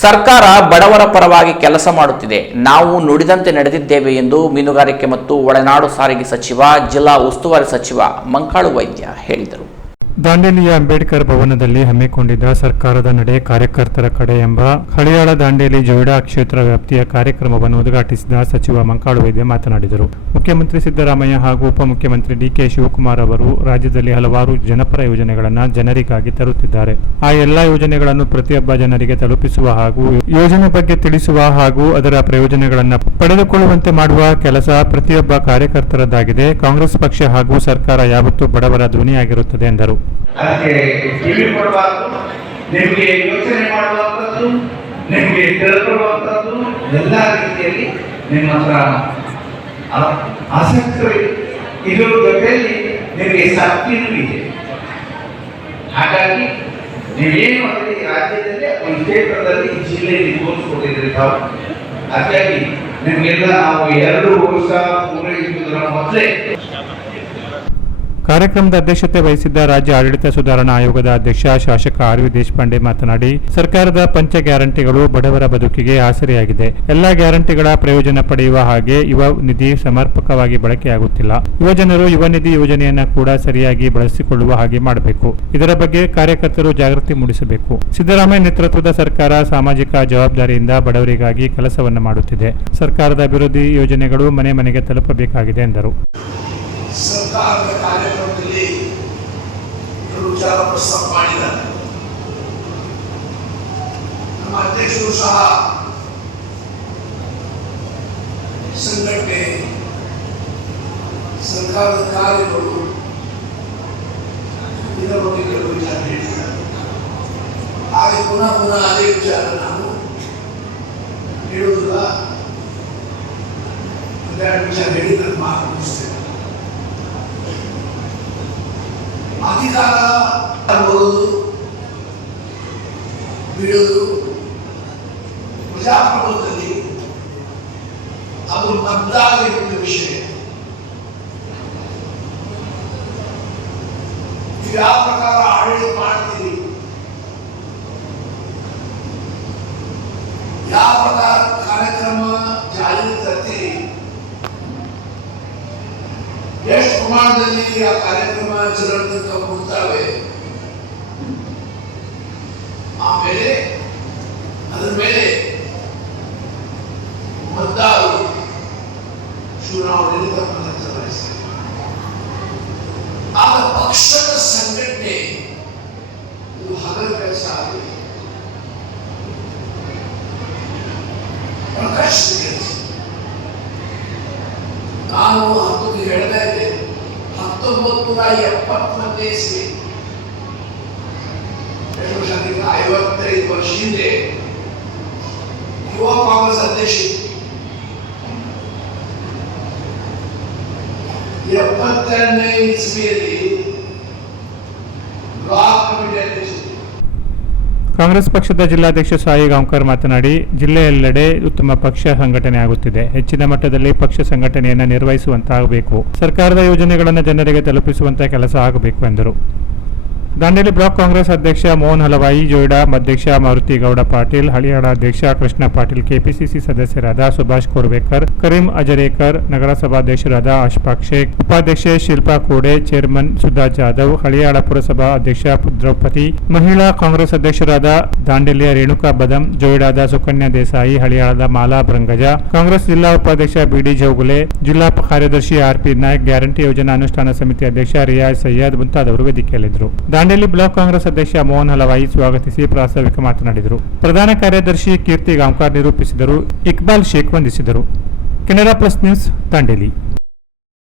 ಸರ್ಕಾರ ಬಡವರ ಪರವಾಗಿ ಕೆಲಸ ಮಾಡುತ್ತಿದೆ. ನಾವು ನುಡಿದಂತೆ ನಡೆದಿದ್ದೇವೆ ಎಂದು ಮೀನುಗಾರಿಕೆ ಮತ್ತು ಒಳನಾಡು ಸಾರಿಗೆ ಸಚಿವ, ಜಿಲ್ಲಾ ಉಸ್ತುವಾರಿ ಸಚಿವ ಮಂಕಾಳು ವೈದ್ಯ ಹೇಳಿದರು. ದಾಂಡೇಲಿಯ ಅಂಬೇಡ್ಕರ್ ಭವನದಲ್ಲಿ ಹಮ್ಮಿಕೊಂಡಿದ್ದ ಸರ್ಕಾರದ ನಡೆ ಕಾರ್ಯಕರ್ತರ ಕಡೆ ಎಂಬ ಹಳಿಯಾಳ ದಾಂಡೇಲಿ ಜೋಯಿಡಾ ಕ್ಷೇತ್ರ ವ್ಯಾಪ್ತಿಯ ಕಾರ್ಯಕ್ರಮವನ್ನು ಉದ್ಘಾಟಿಸಿದ ಸಚಿವ ಮಂಕಾಳು ವೈದ್ಯ ಮಾತನಾಡಿದರು. ಮುಖ್ಯಮಂತ್ರಿ ಸಿದ್ದರಾಮಯ್ಯ ಹಾಗೂ ಉಪಮುಖ್ಯಮಂತ್ರಿ ಡಿಕೆ ಶಿವಕುಮಾರ್ ಅವರು ರಾಜ್ಯದಲ್ಲಿ ಹಲವಾರು ಜನಪರ ಯೋಜನೆಗಳನ್ನು ಜನರಿಗಾಗಿ ತರುತ್ತಿದ್ದಾರೆ. ಆ ಎಲ್ಲಾ ಯೋಜನೆಗಳನ್ನು ಪ್ರತಿಯೊಬ್ಬ ಜನರಿಗೆ ತಲುಪಿಸುವ ಹಾಗೂ ಯೋಜನೆ ಬಗ್ಗೆ ತಿಳಿಸುವ ಹಾಗೂ ಅದರ ಪ್ರಯೋಜನಗಳನ್ನು ಪಡೆದುಕೊಳ್ಳುವಂತೆ ಮಾಡುವ ಕೆಲಸ ಪ್ರತಿಯೊಬ್ಬ ಕಾರ್ಯಕರ್ತರದ್ದಾಗಿದೆ. ಕಾಂಗ್ರೆಸ್ ಪಕ್ಷ ಹಾಗೂ ಸರ್ಕಾರ ಯಾವತ್ತೂ ಬಡವರ ಧ್ವನಿಯಾಗಿರುತ್ತದೆ ಎಂದರು. ಅದಕ್ಕೆ ಕಿವಿ ಕೊಡಬಾರ್ದು. ನಿಮಗೆ ಯೋಚನೆ ಮಾಡುವಂಥದ್ದು, ನಿಮಗೆ ತಿಳ್ಕೊಳ್ಳುವಂಥದ್ದು ಎಲ್ಲ ರೀತಿಯಲ್ಲಿ ನಿಮ್ಮ ಹತ್ರ ಆಸಕ್ತಿ ಇದರ ಜೊತೆಯಲ್ಲಿ ನಿಮಗೆ ಶಕ್ತಿನೂ ಇದೆ. ಹಾಗಾಗಿ ನೀವೇನು ಅಂದರೆ ಈ ರಾಜ್ಯದಲ್ಲಿ ಒಂದು ಕ್ಷೇತ್ರದಲ್ಲಿ ಜಿಲ್ಲೆಯಲ್ಲಿ ತೋರಿಸ್ಕೊಟ್ಟಿದ್ರಿ ತಾವು. ಹಾಗಾಗಿ ನಿಮಗೆಲ್ಲ ನಾವು ಎರಡು ವರ್ಷ ಪೂರೈಸುವುದರ ಮೊದಲೇ ಕಾರ್ಯಕ್ರಮದ ಅಧ್ಯಕ್ಷತೆ ವಹಿಸಿದ್ದ ರಾಜ್ಯ ಆಡಳಿತ ಸುಧಾರಣಾ ಆಯೋಗದ ಅಧ್ಯಕ್ಷ ಶಾಸಕ ಆರ್ ವಿ ದೇಶಪಾಂಡೆ ಮಾತನಾಡಿ, ಸರ್ಕಾರದ ಪಂಚ ಗ್ಯಾರಂಟಿಗಳು ಬಡವರ ಬದುಕಿಗೆ ಆಸರೆಯಾಗಿದೆ. ಎಲ್ಲಾ ಗ್ಯಾರಂಟಿಗಳ ಪ್ರಯೋಜನ ಪಡೆಯುವ ಹಾಗೆ ಯುವ ನಿಧಿ ಸಮರ್ಪಕವಾಗಿ ಬಳಕೆಯಾಗುತ್ತಿಲ್ಲ. ಯುವಜನರು ಯುವ ನಿಧಿ ಯೋಜನೆಯನ್ನ ಕೂಡ ಸರಿಯಾಗಿ ಬಳಸಿಕೊಳ್ಳುವ ಹಾಗೆ ಮಾಡಬೇಕು. ಇದರ ಬಗ್ಗೆ ಕಾರ್ಯಕರ್ತರು ಜಾಗೃತಿ ಮೂಡಿಸಬೇಕು. ಸಿದ್ದರಾಮಯ್ಯ ನೇತೃತ್ವದ ಸರ್ಕಾರ ಸಾಮಾಜಿಕ ಜವಾಬ್ದಾರಿಯಿಂದ ಬಡವರಿಗಾಗಿ ಕೆಲಸವನ್ನು ಮಾಡುತ್ತಿದೆ. ಸರ್ಕಾರದ ಅಭಿವೃದ್ಧಿ ಯೋಜನೆಗಳು ಮನೆ ಮನೆಗೆ ತಲುಪಬೇಕಾಗಿದೆ ಎಂದರು. ಸರ್ಕಾರದ ಕಾರ್ಯಕ್ರಮದಲ್ಲಿ ಕೆಲವು ವಿಚಾರ ಪ್ರಸ್ತಾಪ ಮಾಡಿದ್ದಾರೆ ನಮ್ಮ ಅಧ್ಯಕ್ಷರು ಸಹ ಸಂಘಟನೆ ಸರ್ಕಾರದ ಕಾರ್ಯಗಳು ಇದರ ಬಗ್ಗೆ ಕೆಲವು ವಿಚಾರ ಹೇಳಿದ್ದಾರೆ ಹಾಗೆ ಪುನಃ ಪುನಃ ಅದೇ ವಿಚಾರ ನಾನು ಹೇಳುವುದಿಲ್ಲ ಒಂದೆರಡು ವಿಚಾರ ಹೇಳಿ ನಾನು ಮಾತು ಮುಗಿಸ್ತೇನೆ ಅಧಿಕಾರ ಬರುವುದು ಬಿಡುವುದು ಪ್ರಜಾಪ್ರಭುತ್ವದಲ್ಲಿ ಅದು ಮದ್ದಾಗಿರುವ ವಿಷಯ ನೀವು ಯಾವ ಪ್ರಕಾರ ಆಡಳಿತ ಮಾಡ್ತೀರಿ ಎಷ್ಟು ಪ್ರಮಾಣದಲ್ಲಿ ಆ ಕಾರ್ಯಕ್ರಮ ಜನರ ತನಕ ಮುಟ್ತಾವೆ ಆಮೇಲೆ ಅದರ ಮೇಲೆ ಮತದಾರರು ಚುನಾವಣೆಯಲ್ಲಿ ತಮ್ಮನ್ನು ಚಲಾಯಿಸ್ತಾರೆ ಆಗ ಪಕ್ಷದ ಸಂಘಟನೆ ಇದು ಹಗಲ ಕೆಲಸ ಆಗಿದೆ ಪ್ರಕಾಶದ ಕೆಲಸ ನಾನು ಹತ್ತು todo mundo por aí, é pode manter-se. Eu já digo, ah, eu entrei no Chile. Eu amo a coisa deste. ये पत्थर नहीं इसमें रात में डेटिस्ट ಕಾಂಗ್ರೆಸ್ ಪಕ್ಷದ ಜಿಲ್ಲಾಧ್ಯಕ್ಷ ಸಾಯಿ ಗಾಂವ್ಕರ್ ಮಾತನಾಡಿ, ಜಿಲ್ಲೆಯೆಲ್ಲೆಡೆ ಉತ್ತಮ ಪಕ್ಷ ಸಂಘಟನೆ ಆಗುತ್ತಿದೆ. ಹೆಚ್ಚಿನ ಮಟ್ಟದಲ್ಲಿ ಪಕ್ಷ ಸಂಘಟನೆಯನ್ನು ನಿರ್ವಹಿಸುವಂತಾಗಬೇಕು. ಸರ್ಕಾರದ ಯೋಜನೆಗಳನ್ನು ಜನರಿಗೆ ತಲುಪಿಸುವಂತಹ ಕೆಲಸ ಆಗಬೇಕು ಎಂದರು. ದಾಂಡೇಲಿ ಬ್ಲಾಕ್ ಕಾಂಗ್ರೆಸ್ ಅಧ್ಯಕ್ಷ ಮೋಹನ್ ಹಲವಾಯಿ, ಜೋಯಿಡಾ ಅಧ್ಯಕ್ಷ ಮಾರುತಿ ಗೌಡ ಪಾಟೀಲ್, ಹಳಿಯಾಳ ಅಧ್ಯಕ್ಷ ಕೃಷ್ಣ ಪಾಟೀಲ್, ಕೆಪಿಸಿಸಿ ಸದಸ್ಯರಾದ ಸುಭಾಷ್ ಕೋರ್ವೇಕರ್, ಕರೀಂ ಅಜರೇಕರ್, ನಗರಸಭಾಧ್ಯಕ್ಷರಾದ ಅಶ್ಫಾಕ್ ಶೇಖ್, ಉಪಾಧ್ಯಕ್ಷೆ ಶಿಲ್ಪಾ ಕೋಡೆ, ಚೇರ್ಮನ್ ಸುಧಾ ಜಾಧವ್, ಹಳಿಯಾಳ ಪುರಸಭಾ ಅಧ್ಯಕ್ಷ ದ್ರೌಪದಿ ಮಹಿಳಾ ಕಾಂಗ್ರೆಸ್ ಅಧ್ಯಕ್ಷರಾದ ದಾಂಡೇಲಿಯ ರೇಣುಕಾ ಬದಂ, ಜೋಯಿಡಾದ ಸುಕನ್ಯಾ ದೇಸಾಯಿ, ಹಳಿಯಾಳದ ಮಾಲಾ ಬ್ರಂಗಜ, ಕಾಂಗ್ರೆಸ್ ಜಿಲ್ಲಾ ಉಪಾಧ್ಯಕ್ಷ ಬಿಡಿ ಜೌಗುಲೆ, ಜಿಲ್ಲಾ ಕಾರ್ಯದರ್ಶಿ ಆರ್ಪಿ ನಾಯಕ್, ಗ್ಯಾರಂಟಿ ಯೋಜನಾ ಅನುಷ್ಠಾನ ಸಮಿತಿ ಅಧ್ಯಕ್ಷ ರಿಯಾಜ್ ಸಯ್ಯದ್ ಮುಂತಾದವರು ವೇದಿಕೆಯಲ್ಲಿದ್ದರು. ದಾಂಡೇಲಿ ಬ್ಲಾಕ್ ಕಾಂಗ್ರೆಸ್ ಅಧ್ಯಕ್ಷ ಮೋಹನ್ ಹಲವಾಯಿ, ಸ್ವಾಗತಿಸಿ ಪ್ರಾಸ್ತಾವಿಕ ಮಾತನಾಡಿದರು. ಪ್ರಧಾನ ಕಾರ್ಯದರ್ಶಿ ಕೀರ್ತಿ ಗಾಂಕಾರ್ ನಿರೂಪಿಸಿದರು, ಇಕ್ಬಾಲ್ ಶೇಖ್ ವಂದಿಸಿದರು. Canara plus news Dandeli